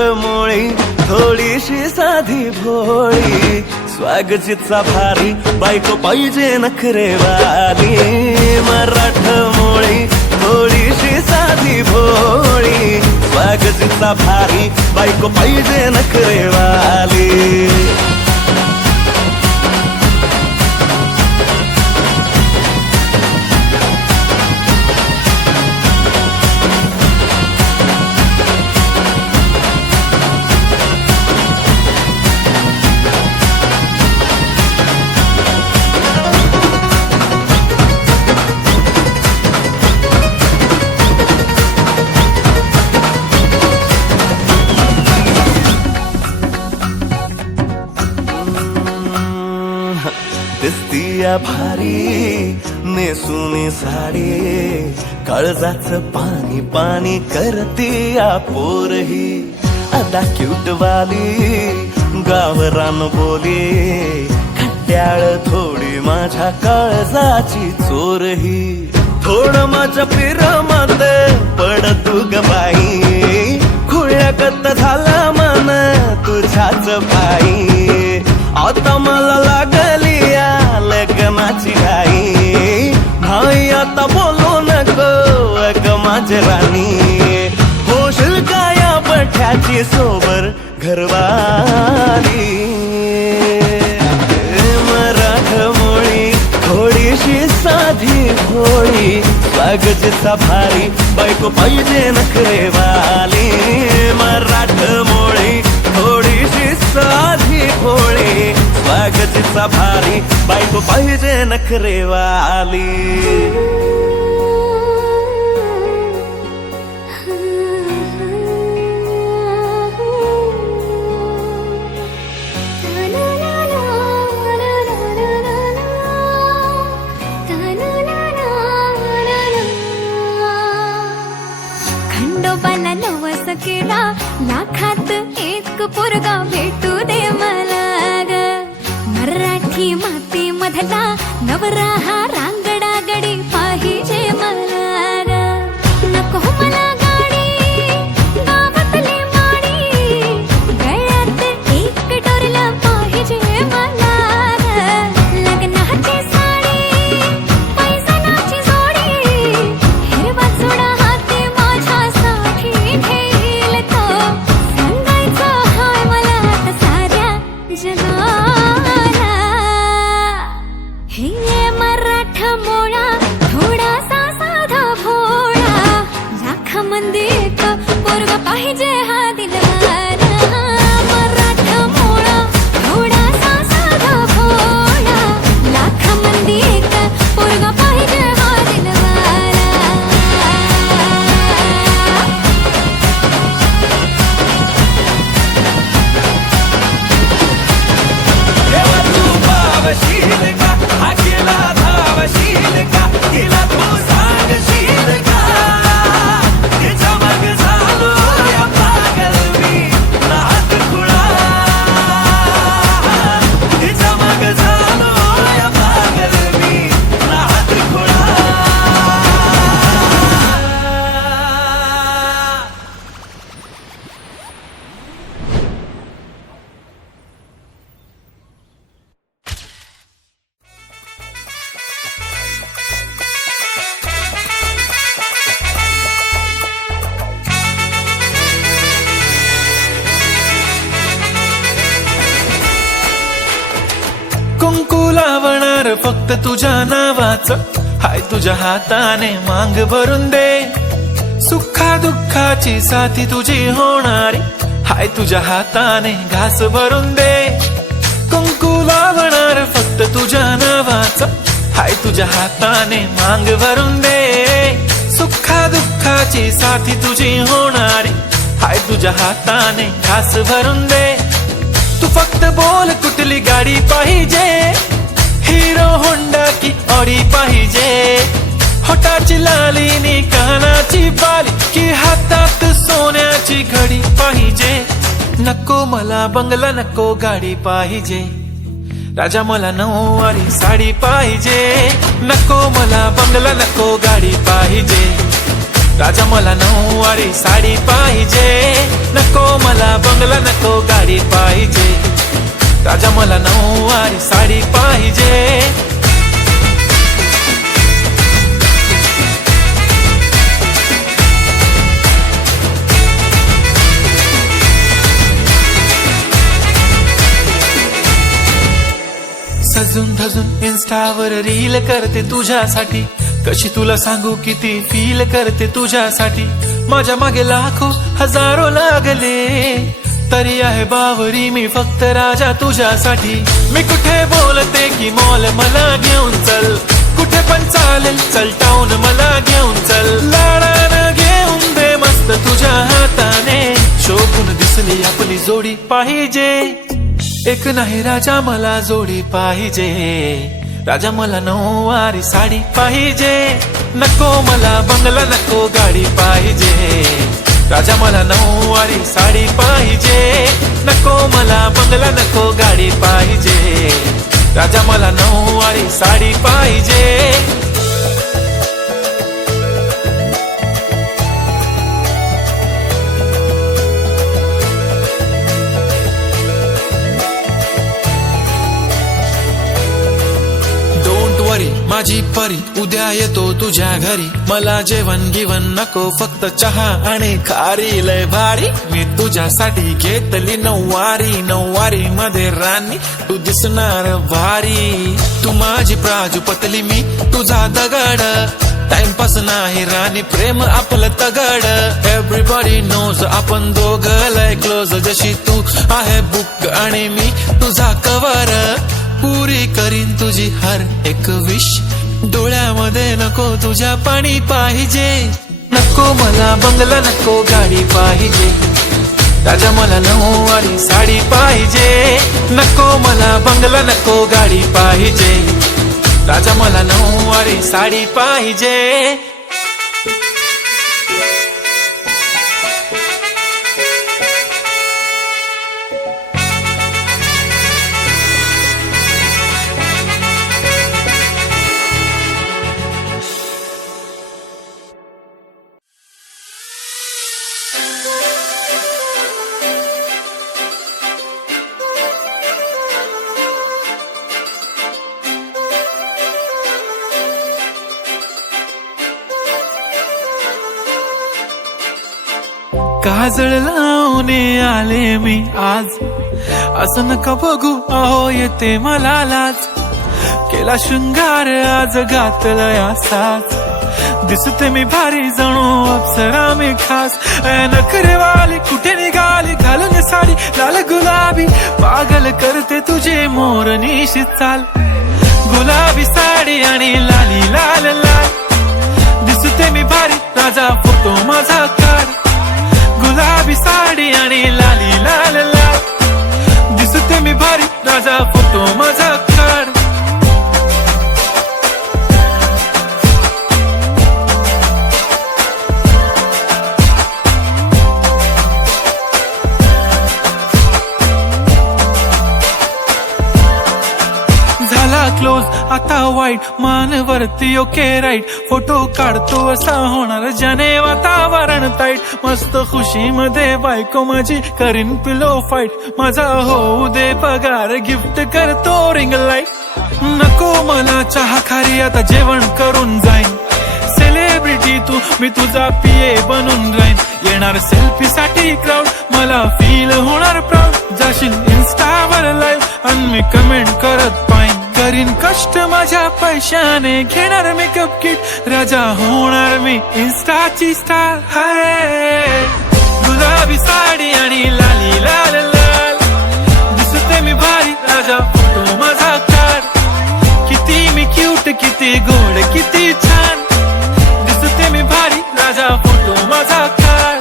मराठमोळी थोडीशी साधी भोळी स्वागतीचा भारी बायको पाहिजे नखरेवाली मराठमोळी थोडीशी साधी भोळी स्वागतीचा भारी बायको पाहिजे नखरेवाली दिसतीया भारी नेसुनी साडी काळजाचं पाणी पाणी करतीया पोरही आता क्यूटवाली गावरान बोली खट्याळ थोडी माझ्या काळजाची चोरही थोडं माझ्या पिरामध्ये पड तू ग बाई खुळ्यागत झाला मन तुझ्याच पायी आता मला लागली लग्नाची घाई भाई आता बोलू नको अग माझी राणी होशील का या बठ्याची सोबर घरवाली मराठमोळी थोडीशी साधी भोळी स्वागतीचा भारी बायको पाहिजे नखरेवाली मराठमोळी थोडीशी साधी भोळी स्वागतीचा भारी बायको पाहिजे नखरेवाली खंडोबाला नवस केला लाखात एक पोरगा भेटू दे मला ग मराठी माती मधला नवरा हा रांगडा गडी पाहिजे मला ग नको मला गाडी गावातली माडी गळ्यात एक डोरला पाहिजे मला ग लग्नाची साडी पैसनाची जोडी हिरवा चुडा हाती माझ्यासाठी ठेल तो सांगायचा हाय मला आता साऱ्या जगाला हे मराठमोळा थोडासा साधा भोळा लाख मंदी एक पोरगा पाहिजे हा दिलवाला मराठमोळा थोडासा साधा भोळा लाख मंदी एक पोरगा पाहिजे हा दिलवाला धावशील का आकेला धावशील का तिला तू सांगशील का तिच्या मग झालो या पागल मी नात खुळा तिच्या मग झालो या पागल मी नात खुळा कुंकू लावणार फक्त तुझ्या नावाचं हाय तुझ्या हाताने मांग भरून दे सुखा दुःखाची साथी तुझी होणारी हाय तुझ्या हाताने घास भरून दे कुंकू लावणार फक्त तुझ्या नावाचं हाय तुझ्या हाताने मांग भरून दे सुखा दुःखाची साथी तुझी होणारी हाय तुझ्या हाताने घास भरून दे तू फक्त बोल कुठली गाडी पाहिजे हिरो होंडा की ऑडी पाहिजे होटाची लालीनी कानाची बाली की हातात सोन्याची घडी पाहिजे नको मला बंगला नको गाडी पाहिजे राजा मला नऊवारी साडी पाहिजे नको मला बंगला नको गाडी पाहिजे राजा मला नऊवारी साडी पाहिजे, नको मला बंगला नको गाडी पाहिजे. राजा मला नऊवारी साडी पाहिजे. सजून धजून इन्स्टावर रील करते तुझ्यासाठी, कशी तुला सांगू किती फील करते तुझ्यासाठी. माझ्या मागे लाखो हजारो लागले, तरी आहे बावरी मी फक्त राजा तुझ्यासाठी. मी कुठे बोलते की मॉल मला घेऊन चल, कुठे पण चालेल चल टाऊन मला घेऊन चल. लाडानं घेऊन दे मस्त तुझ्या हाताने, शोभून दिसली आपली जोडी पाहिजे. एक नाही राजा मला जोडी पाहिजे. राजा मला नऊवारी साडी पाहिजे, नको मला बंगला नको गाडी पाहिजे. राजा मला नऊवारी साडी पाहिजे, नको मला बंगला नको गाडी पाहिजे. राजा मला नऊवारी साडी पाहिजे. माझी परी उद्या येतो तुझ्या घरी, मला जेवण गिवण नको फक्त चहा आणि खारी. लय भारी मी तुझ्यासाठी घेतली नऊवारी, नऊवारी मध्ये राणी तू दिसणार भारी. तू माझी प्राजूपतली मी तुझा दगड, टाइमपास नाही राणी प्रेम आपलं तगड. एव्हरीबॉडी नोज आपण दोघं लय क्लोज, जशी तू आहे बुक आणि मी तुझा कवर. पुरी करीन तुझी हर एक विश, डोळ्यामध्ये नको तुझ्या पाणी पाहिजे. नको मला बंगला नको गाडी पाहिजे. राजा मला नऊवारी साडी पाहिजे, नको मला बंगला नको गाडी पाहिजे. राजा मला नऊवारी साडी पाहिजे. काजळ लावणे आले मी आज, असं नका बघू अहो येते मला लाज. केला शृंगार आज घातलाय असाच, दिसते मी भारी जणू अप्सरा मी खास. नखरेवाली कुठे निघाली घालून साडी लाल गुलाबी, पागल करते तुझे मोरनीशी चाल. गुलाबी साडी आणि लाली लाल लाल, दिसते मी भारी राजा फोटो माझा काढ. गुलाबी साडी आणि लाली लाल लाल, दिसते मी भारी राजा फोटो माझा काढ. झाला क्लोज आता वाईट मानवरती ओके राईट, फोटो काढतो असा होणार ज्याने वातावरण ताईट. मस्त खुशी मध्ये बायको माझी करीन पिलो फाईट, माझा होऊ दे पगार गिफ्ट करतो रिंग लाईट. नको मला चहा खारी आता जेवण करून जाईन, सेलिब्रिटी तू मी तुझा पिये बनून राहीन. येणार सेल्फी साठी क्राऊड मला फील होणार प्राऊड, जाशील इन्स्टावर लाईव्ह आणि मी कमेंट करत पाहिन. करीन कष्ट माझ्या पैशाने घेणार मेकअप किट, राजा होणार मी इन्स्टाची स्टार. हाय गुलाबी साडी आणि लाली लाल लाल, दिसते मी भारी राजा फोटो माझा काढ. किती मी क्यूट किती गोड किती छान, दिसते मी भारी राजा फोटो माझा काढ.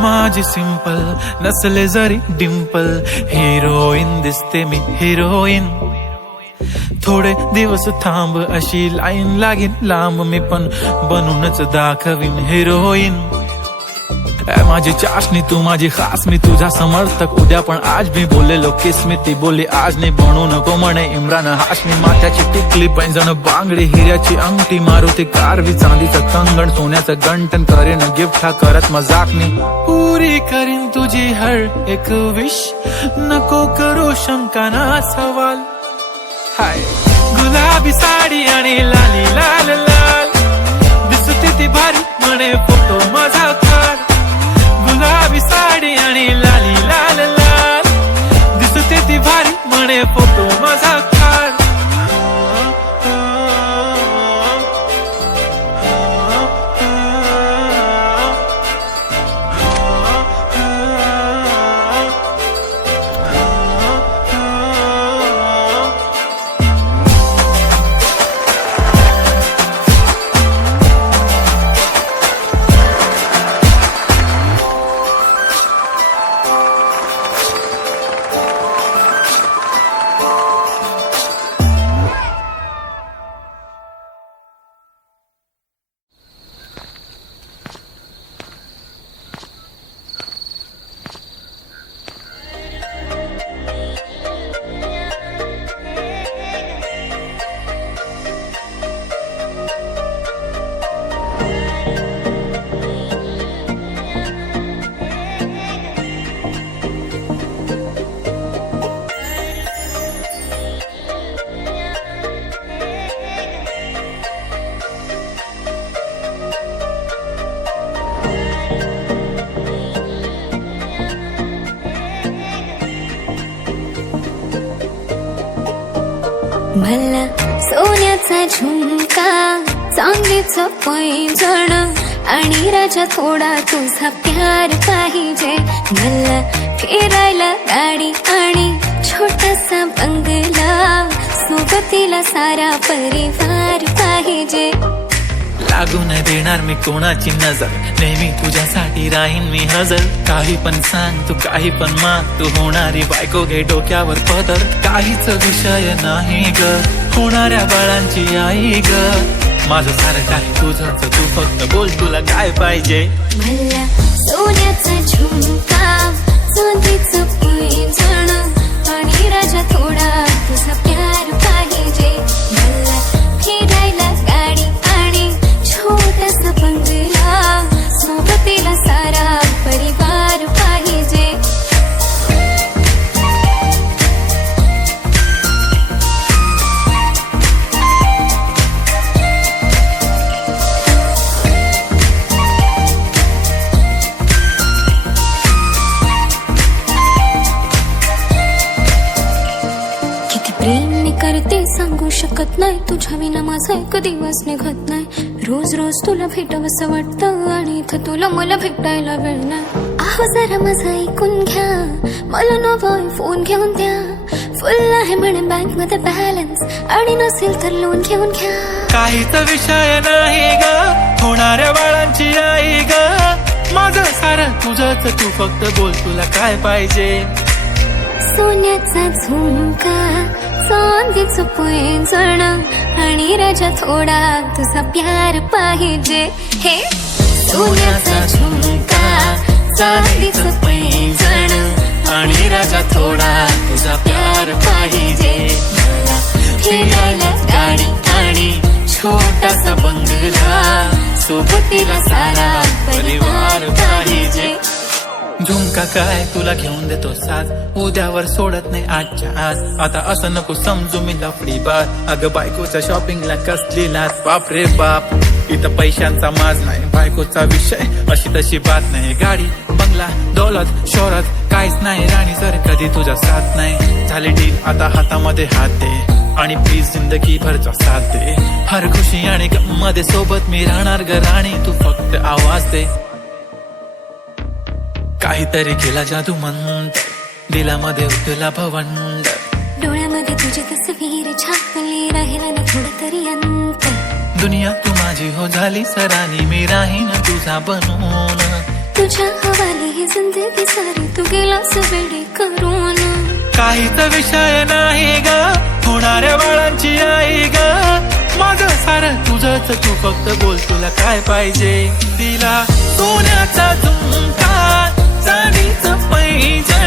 माझी सिंपल नसले जरी डिंपल, हिरोईन दिसते मी हिरोईन. थोडे दिवस थांब अशी लाईन लागेल लांब मी पण बनूनच दाखवीन हिरोईन माझी चाशनी तू माझी खास मी तुझा समर्थक उद्या पण आज मी बोललेलो किस्मी ती बोलली आज नाही बनू नको म्हणे इम्रान हाशमी माथ्याची टिकली पैंजण बांगडी हिऱ्याची अंगठी मारुती कारवी चांदीचं कंगण सोन्याचं गंटन करेन गिफ्ट हा करत मजाकनी पुरी करीन तुझी हर एक विश नको करू शंका ना सवाल हाय गुलाबी साडी आणि लाली लाल लाल दिसते ती भारी म्हणे फोटो माझा काढ गुलाबी साडी आणि लाली लाल लाल दिसते ती भारी म्हणे फोटो माझा काढ मला सोन्याचा झुमका चांदीचं पैंजण आणि राजा थोडा तुझा प्यार पाहिजे मला फिरायला गाडी आणि छोटासा बंगला सोबतीला सारा परिवार पाहिजे लागू नाही देणार मी कोणाची नजर नेहमी तुझ्यासाठी राहीन मी हजर काही पण सांग तू काही पण माग तू होणारी बायको घे डोक्यावर पदर काहीच विषय नाही ग होणाऱ्या बाळांची आई ग माझं सारं काही तुझंच तू फक्त बोल तुला काय पाहिजे मला सोन्याचा झुमका चांदीचं पैंजण आणि राजा थोडा तुझा प्यार पाहिजे मला फिरायला गाडी आणि छोटासा बंगला सोबतीला सारा परिवार पाहिजे किती प्रेम मी करते सांगू शकत नाही तुझ्या विना माझा एक दिवस निघत नाही रोज रोज तुला भेटावंसं वाटतं आणि इथं तुला मला भेटायला वेळ नाही आहो जरा माझं ऐकून घ्या मला नवा फोन घेऊन द्या फुल आहे म्हणे बँक मध्ये बॅलन्स आणि नसेल तर लोन घेऊन घ्या काहीच विषय नाही ग होणाऱ्या बाळांची आई ग माझं सारं तुझंच तू फक्त बोल तुला काय पाहिजे सोन्याचा झुमका चांदीचं पैंजण आणि राजा थोडा तुझा प्यार पाहिजे हे सोन्याचा झुमका चांदीचं पैंजण आणि राजा थोडा तुझा प्यार पाहिजे मला फिरायला गाडी आणि छोटासा बंगला सोबतीला सारा परिवार पाहिजे झुमका काय तुला घेऊन देतो साथ उद्यावर सोडत नाही आजच्या आज आता असं नको समजू मी लफडी बात अगं बायकोच्या शॉपिंगला कसली लाच बाप रे बाप इथं पैशांचा माज नाही बायकोचा विषय अशी तशी बात नाही गाडी बंगला दौलत शोहरत काहीच नाही राणी जर कधी तुझा साथ नाही झाली डील आता हातामध्ये हात दे आणि प्लीज जिंदगी भरचा साथ दे हर खुशी आणि गम मध्ये सोबत मी राहणार ग राणी तू फक्त आवाज दे काहीतरी केला जादू मंत दिलामध्ये उठला भवंड डोळ्यामध्ये तुझी तस्वीर छापली राहिला ना थोडं तरी अंत दुनिया तू माझी हो झाली सरानी मी राहीन तुझा बनून तुझ्या हवाली ही जिंदगी सारी तू गेलास वेडी करून काहीच विषय नाही ग होणाऱ्या बाळांची आई ग माझं सारं तुझंच, तू फक्त बोल तुला काय पाहिजे. तिला सोन्याचा झुमका चांदीचं पैंजण